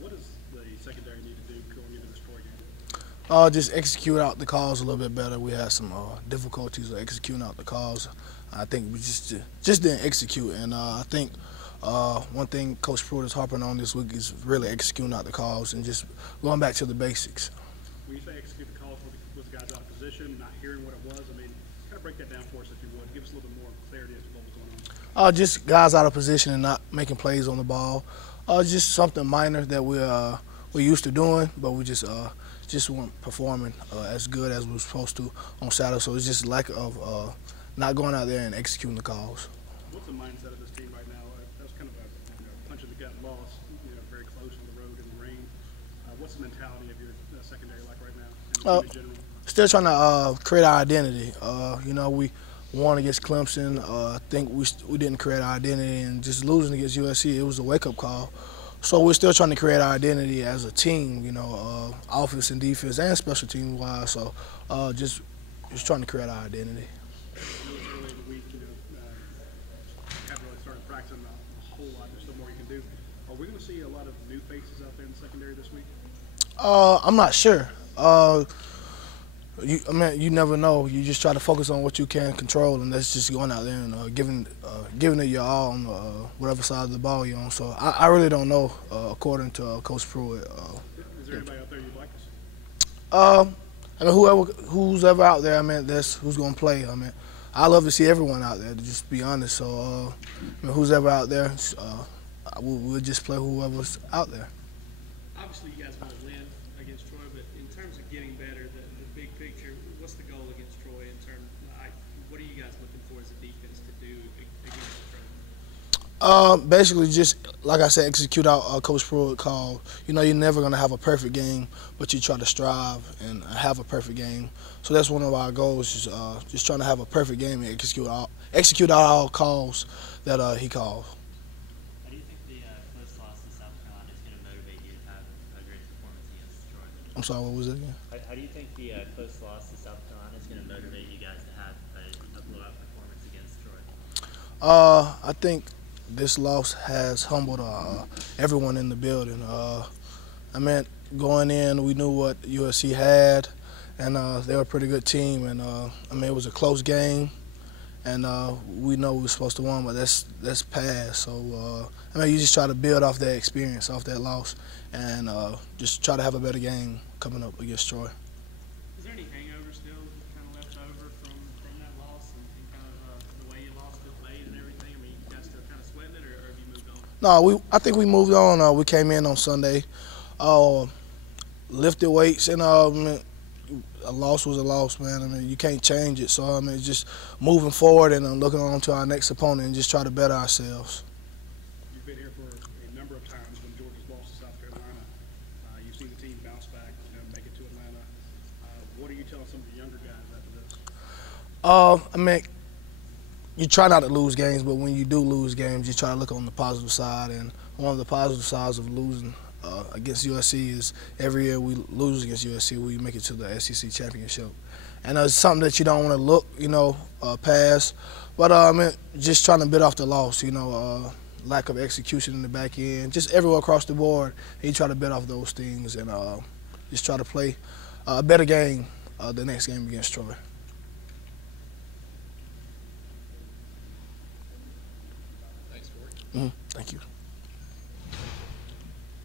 What does the secondary need to do going into this Troy game? Just execute out the calls a little bit better. We had some difficulties with executing out the calls. I think we just didn't execute, and I think one thing Coach Pruitt is harping on this week is really executing out the calls and just going back to the basics. When you say execute the calls, was the guys out of position, not hearing what it was? I mean, kind of break that down for us if you would. Give us a little bit more clarity as to what was going on. Just guys out of position and not making plays on the ball. Just something minor that we're used to doing, but we just weren't performing as good as we were supposed to on Saturday. So it's just lack of not going out there and executing the calls. What's the mindset of this team right now? That was kind of a punch in the gut loss, very close on the road in the rain. What's the mentality of your secondary like right now, and in general? Still trying to create our identity. We won against Clemson. I think we didn't create our identity, and just losing against USC, it was a wake-up call. So we're still trying to create our identity as a team, offense and defense and special team wise. So just trying to create our identity. Early in the week, haven't really started practicing a whole lot. There's still more you can do. Are we going to see a lot of new faces out there in the secondary this week? I'm not sure. You never know. You just try to focus on what you can control, and that's just going out there and giving it your all on whatever side of the ball you're on. So I really don't know, according to Coach Pruitt. Is there anybody out there you'd like to see? Who's ever out there, that's who's going to play. I love to see everyone out there, to just be honest. So who's ever out there, we'll just play whoever's out there. Obviously, you guys want to win against Troy, but in terms of getting better, the big picture, what's the goal against Troy in terms? What are you guys looking for as a defense to do against Troy? Basically, just like I said, execute out Coach Pruitt call. You're never going to have a perfect game, but you try to strive and have a perfect game. So that's one of our goals, is just trying to have a perfect game and execute out all calls that he calls. How do you think the close loss to South Carolina is going to motivate you to have a great performance against Troy? I'm sorry, what was it again? How do you think the close loss to South Carolina is going to motivate you guys to have a blowout performance against Troy? I think this loss has humbled everyone in the building. Going in, we knew what USC had, and they were a pretty good team. And it was a close game, and we know we were supposed to win, but that's past. So you just try to build off that experience, off that loss, and just try to have a better game coming up against Troy. Is there any hangover still kind of left over from that loss and kind of the way you lost it late and everything? You guys still kind of sweating it, or have you moved on? No, I think we moved on. We came in on Sunday, lifted weights, and a loss was a loss, man. You can't change it. So it's just moving forward and looking on to our next opponent and just try to better ourselves. You've been here for a number of times when Georgia's lost to South Carolina. You've seen the team bounce back, make it to Atlanta. What are you telling some of the younger guys after this? You try not to lose games, but when you do lose games, you try to look on the positive side. And one of the positive sides of losing against USC is every year we lose against USC, we make it to the SEC championship. And it's something that you don't want to look, past. But just trying to bid off the loss, lack of execution in the back end, just everywhere across the board. And you try to bid off those things and just try to play a better game the next game against Troy. Thanks, Corey. Thank you.